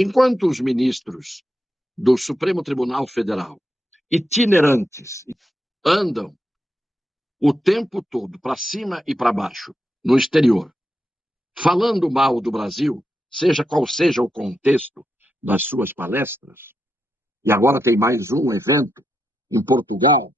Enquanto os ministros do Supremo Tribunal Federal, itinerantes, andam o tempo todo para cima e para baixo, no exterior, falando mal do Brasil, seja qual seja o contexto das suas palestras, e agora tem mais um evento em Portugal,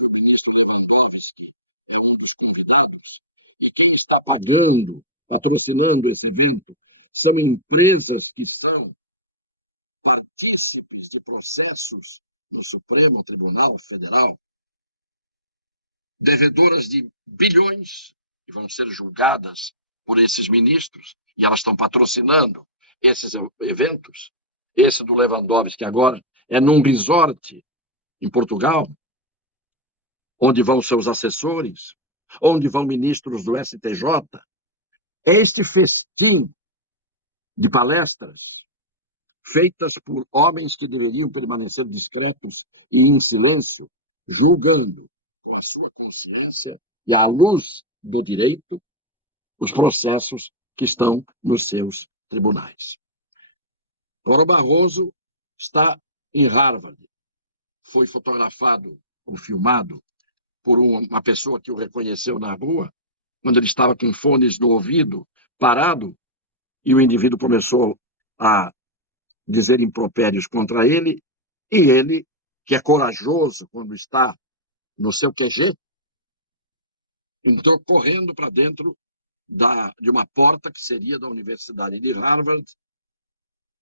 o ministro Lewandowski é um dos convidados, e quem está pagando, patrocinando esse evento, são empresas que são partícipes de processos no Supremo Tribunal Federal, devedoras de bilhões, que vão ser julgadas por esses ministros, e elas estão patrocinando esses eventos. Esse do Lewandowski agora é num resort em Portugal, onde vão seus assessores, onde vão ministros do STJ. Este festim de palestras feitas por homens que deveriam permanecer discretos e em silêncio, julgando com a sua consciência e à luz do direito os processos que estão nos seus tribunais. Agora, o Barroso está em Harvard. Foi fotografado ou filmado por uma pessoa que o reconheceu na rua, quando ele estava com fones no ouvido, parado, e o indivíduo começou a dizer impropérios contra ele, e ele, que é corajoso quando está no seu QG, entrou correndo para dentro de uma porta que seria da Universidade de Harvard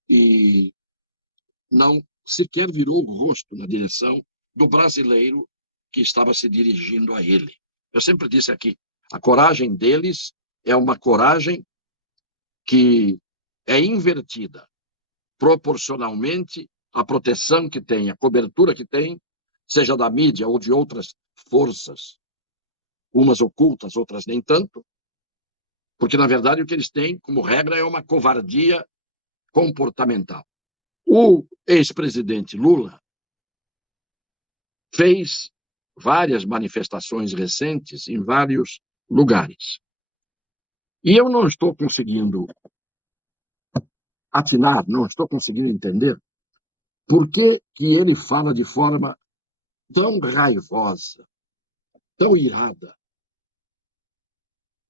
e não sequer virou o rosto na direção do brasileiro que estava se dirigindo a ele. Eu sempre disse aqui, a coragem deles é uma coragem que é invertida proporcionalmente à proteção que tem, à cobertura que tem, seja da mídia ou de outras forças, umas ocultas, outras nem tanto, porque, na verdade, o que eles têm, como regra, é uma covardia comportamental. O ex-presidente Lula fez várias manifestações recentes em vários lugares. E eu não estou conseguindo atinar, não estou conseguindo entender por que ele fala de forma tão raivosa, tão irada,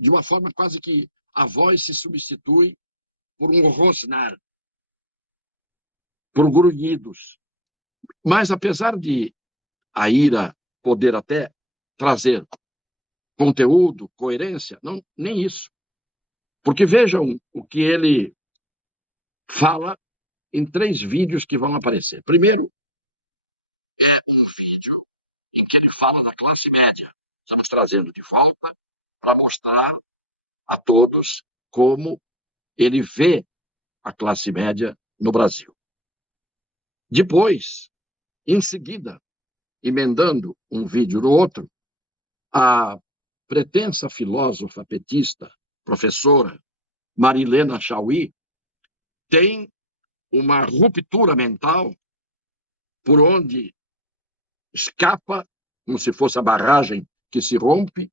de uma forma quase que a voz se substitui por um rosnar, por grunhidos. Mas, apesar de a ira poder até trazer conteúdo, coerência, não, nem isso. Porque vejam o que ele fala em 3 vídeos que vão aparecer. Primeiro, é um vídeo em que ele fala da classe média. Estamos trazendo de volta para mostrar a todos como ele vê a classe média no Brasil. Depois, em seguida, emendando um vídeo no outro, a pretensa filósofa petista, professora Marilena Chaui, tem uma ruptura mental por onde escapa, como se fosse a barragem que se rompe,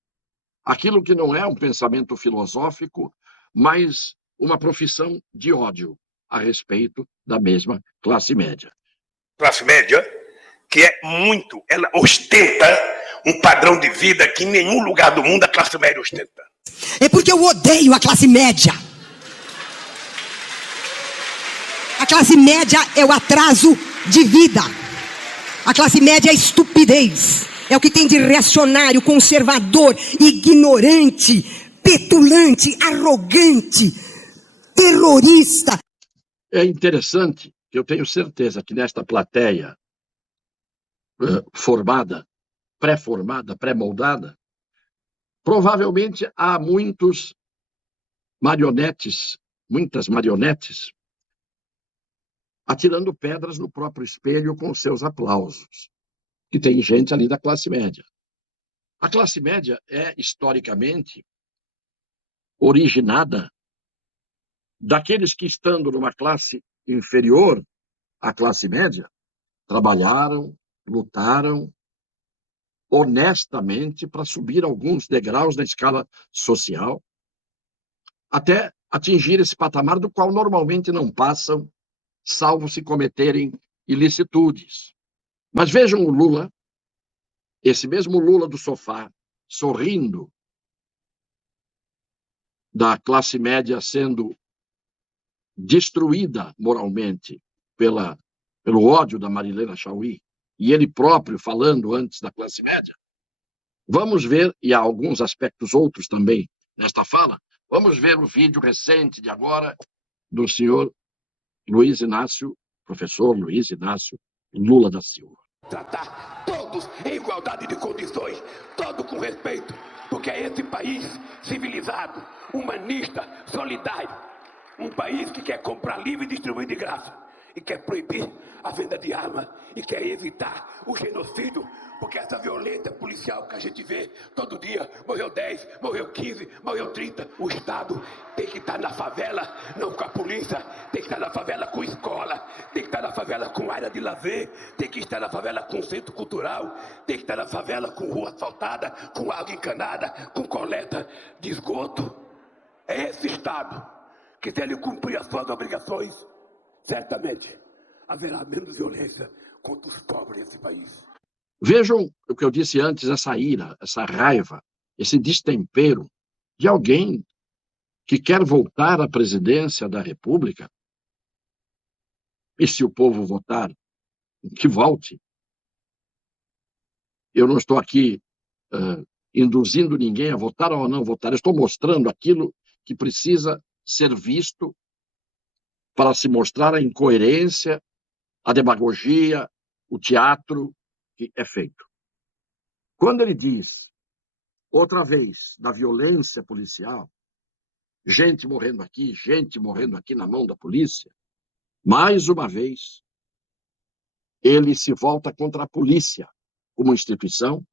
aquilo que não é um pensamento filosófico, mas uma profissão de ódio a respeito da mesma classe média. Classe média, que ela ostenta um padrão de vida que em nenhum lugar do mundo a classe média ostenta. É porque eu odeio a classe média. A classe média é o atraso de vida. A classe média é a estupidez. É o que tem de reacionário, conservador, ignorante, petulante, arrogante, terrorista. É interessante que eu tenho certeza que nesta plateia formada, pré-formada, pré-moldada, provavelmente há muitas marionetes atirando pedras no próprio espelho com seus aplausos, que tem gente ali da classe média. A classe média é, historicamente, originada daqueles que, estando numa classe inferior à classe média, trabalharam, lutaram honestamente para subir alguns degraus na escala social, até atingir esse patamar do qual normalmente não passam salvo se cometerem ilicitudes. Mas vejam o Lula, esse mesmo Lula do sofá, sorrindo da classe média sendo destruída moralmente pelo ódio da Marilena Chaui, e ele próprio falando antes da classe média. Vamos ver, e há alguns aspectos outros também nesta fala, vamos ver o vídeo recente de agora do senhor Luiz Inácio, professor Luiz Inácio Lula da Silva. Tratar todos em igualdade de condições, todos com respeito, porque é esse país civilizado, humanista, solidário, um país que quer comprar livre e distribuir de graça, e quer proibir a venda de arma, e quer evitar o genocídio, porque essa violência policial que a gente vê todo dia, morreu 10, morreu 15, morreu 30, o Estado tem que estar na favela, não com a polícia, tem que estar na favela com escola, tem que estar na favela com área de lazer, tem que estar na favela com centro cultural, tem que estar na favela com rua asfaltada, com água encanada, com coleta de esgoto. É esse Estado que, se ele cumprir as suas obrigações, certamente haverá menos violência contra os pobres nesse país. Vejam o que eu disse antes, essa ira, essa raiva, esse destempero de alguém que quer voltar à presidência da República. E se o povo votar, que volte. Eu não estou aqui induzindo ninguém a votar ou não votar, eu estou mostrando aquilo que precisa ser visto para se mostrar a incoerência, a demagogia, o teatro que é feito. Quando ele diz, outra vez, da violência policial, gente morrendo aqui na mão da polícia, mais uma vez, ele se volta contra a polícia como instituição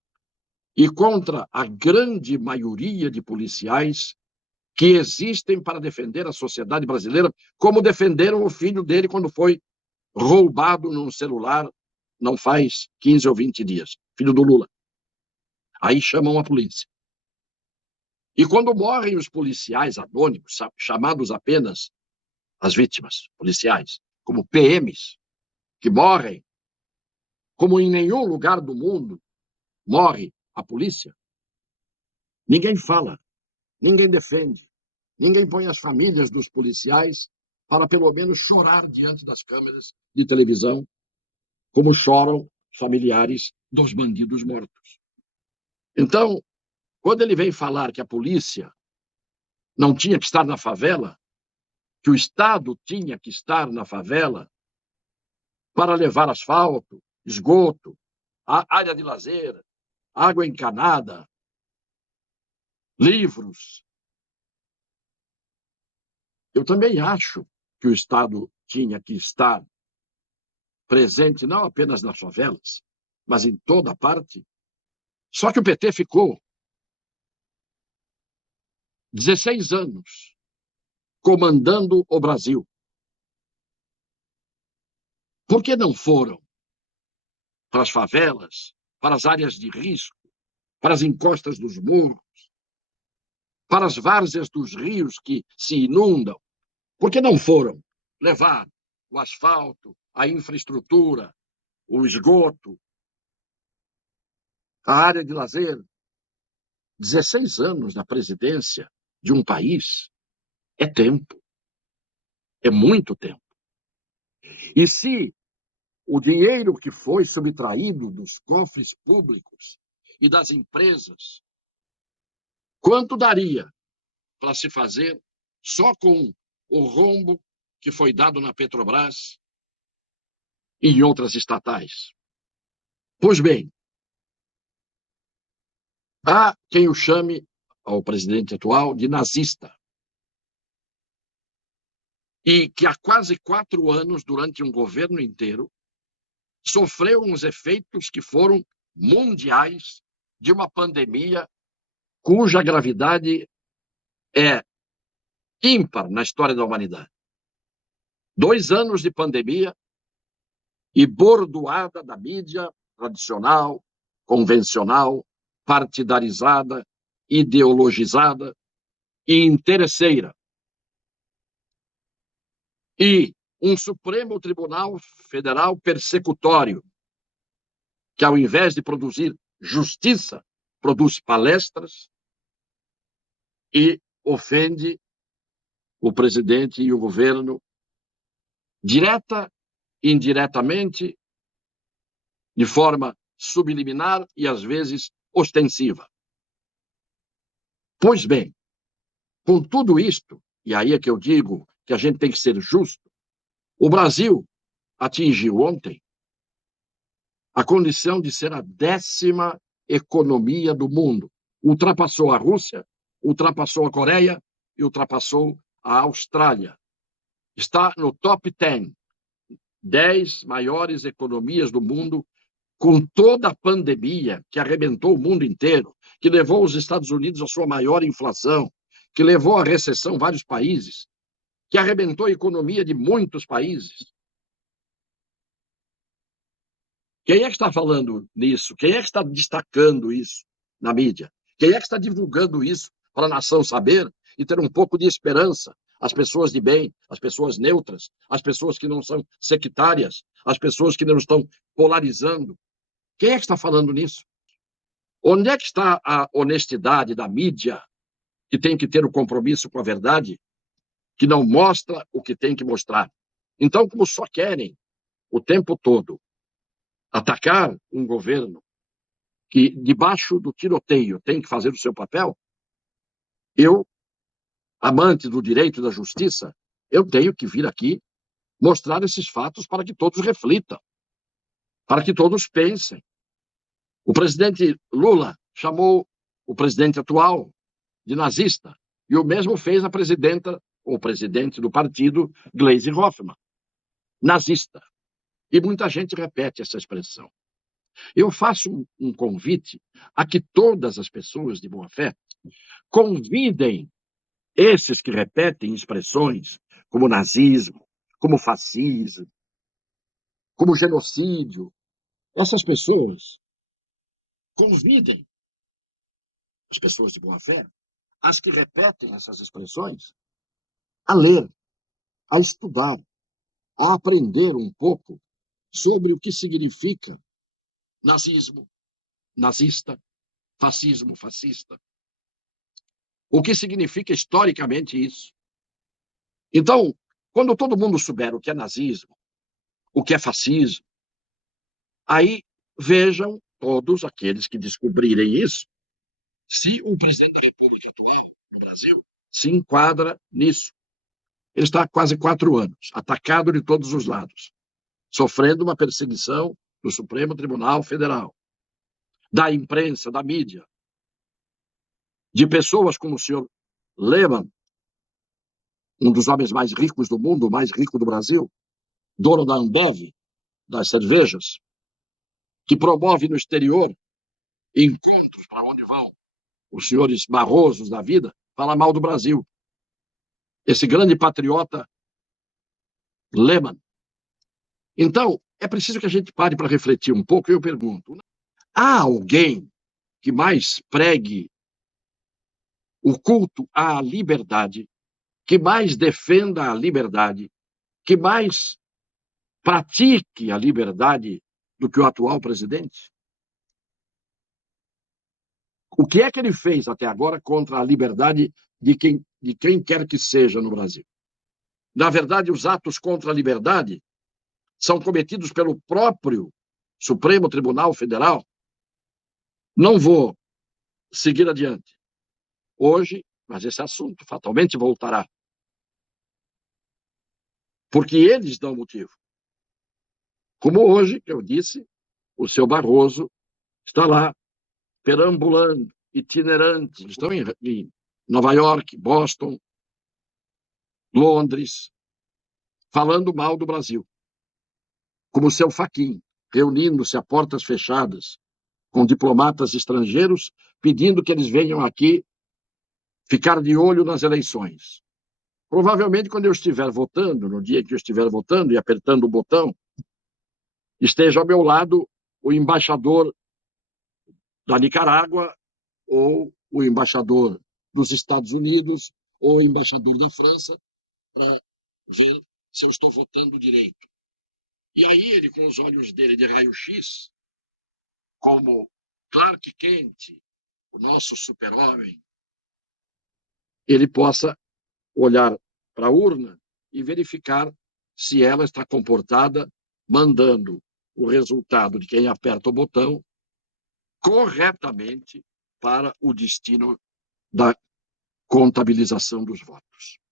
e contra a grande maioria de policiais que existem para defender a sociedade brasileira, como defenderam o filho dele quando foi roubado num celular não faz 15 ou 20 dias, filho do Lula. Aí chamam a polícia. E quando morrem os policiais anônimos, chamados apenas as vítimas policiais, como PMs, que morrem, como em nenhum lugar do mundo morre a polícia, ninguém fala, ninguém defende, ninguém põe as famílias dos policiais para pelo menos chorar diante das câmeras de televisão, como choram familiares dos bandidos mortos. Então, quando ele vem falar que a polícia não tinha que estar na favela, que o Estado tinha que estar na favela para levar asfalto, esgoto, área de lazer, água encanada, livros. Eu também acho que o Estado tinha que estar presente não apenas nas favelas, mas em toda parte. Só que o PT ficou 16 anos comandando o Brasil. Por que não foram para as favelas, para as áreas de risco, para as encostas dos morros, para as várzeas dos rios que se inundam? Por que não foram levar o asfalto, a infraestrutura, o esgoto, a área de lazer? 16 anos na presidência de um país é tempo. É muito tempo. E se o dinheiro que foi subtraído dos cofres públicos e das empresas, quanto daria para se fazer só com o rombo que foi dado na Petrobras e em outras estatais? Pois bem, há quem o chame, ao presidente atual, de nazista. E que há quase 4 anos, durante um governo inteiro, sofreu uns efeitos que foram mundiais de uma pandemia cuja gravidade é ímpar na história da humanidade. 2 anos de pandemia e bordoada da mídia tradicional, convencional, partidarizada, ideologizada e interesseira. E um Supremo Tribunal Federal persecutório, que ao invés de produzir justiça, produz palestras e ofende o presidente e o governo direta, indiretamente, de forma subliminar e, às vezes, ostensiva. Pois bem, com tudo isto, e aí é que eu digo que a gente tem que ser justo, o Brasil atingiu ontem a condição de ser a 10ª economia do mundo. Ultrapassou a Rússia, ultrapassou a Coreia e ultrapassou a Austrália. Está no top 10, 10 maiores economias do mundo, com toda a pandemia que arrebentou o mundo inteiro, que levou os Estados Unidos à sua maior inflação, que levou à recessão vários países, que arrebentou a economia de muitos países. Quem é que está falando nisso? Quem é que está destacando isso na mídia? Quem é que está divulgando isso para a nação saber e ter um pouco de esperança? As pessoas de bem, as pessoas neutras, as pessoas que não são sectárias, as pessoas que não estão polarizando. Quem é que está falando nisso? Onde é que está a honestidade da mídia, que tem que ter o compromisso com a verdade, que não mostra o que tem que mostrar? Então, como só querem o tempo todo atacar um governo que, debaixo do tiroteio, tem que fazer o seu papel, eu, amante do direito e da justiça, eu tenho que vir aqui mostrar esses fatos para que todos reflitam, para que todos pensem. O presidente Lula chamou o presidente atual de nazista, e o mesmo fez a presidenta, ou presidente do partido, Gleisi Hoffmann, nazista. E muita gente repete essa expressão. Eu faço um convite a que todas as pessoas de boa fé convidem esses que repetem expressões como nazismo, como fascismo, como genocídio. Essas pessoas convidem as pessoas de boa fé, as que repetem essas expressões, a ler, a estudar, a aprender um pouco sobre o que significa nazismo, nazista, fascismo, fascista. O que significa historicamente isso? Então, quando todo mundo souber o que é nazismo, o que é fascismo, aí vejam todos aqueles que descobrirem isso, se o presidente da República atual no Brasil se enquadra nisso. Ele está há quase 4 anos, atacado de todos os lados, sofrendo uma perseguição do Supremo Tribunal Federal, da imprensa, da mídia, de pessoas como o senhor Lehman, um dos homens mais ricos do mundo, o mais rico do Brasil, dono da Ambev, das cervejas, que promove no exterior encontros para onde vão os senhores Barrosos da vida, fala mal do Brasil. Esse grande patriota Lehman. Então, é preciso que a gente pare para refletir um pouco, e eu pergunto, há alguém que mais pregue o culto à liberdade, que mais defenda a liberdade, que mais pratique a liberdade do que o atual presidente? O que é que ele fez até agora contra a liberdade de quem quer que seja no Brasil? Na verdade, os atos contra a liberdade são cometidos pelo próprio Supremo Tribunal Federal. Não vou seguir adiante hoje, mas esse assunto fatalmente voltará. Porque eles dão motivo. Como hoje, que eu disse, o seu Barroso está lá, perambulando, itinerante. Estão em Nova York, Boston, Londres, falando mal do Brasil. Como o seu Fachin, reunindo-se a portas fechadas com diplomatas estrangeiros, pedindo que eles venham aqui ficar de olho nas eleições. Provavelmente, quando eu estiver votando, no dia que eu estiver votando e apertando o botão, esteja ao meu lado o embaixador da Nicarágua, ou o embaixador dos Estados Unidos, ou o embaixador da França, para ver se eu estou votando direito. E aí ele, com os olhos dele de raio-x, como Clark Kent, o nosso super-homem, ele possa olhar para a urna e verificar se ela está comportada, mandando o resultado de quem aperta o botão corretamente para o destino da contabilização dos votos.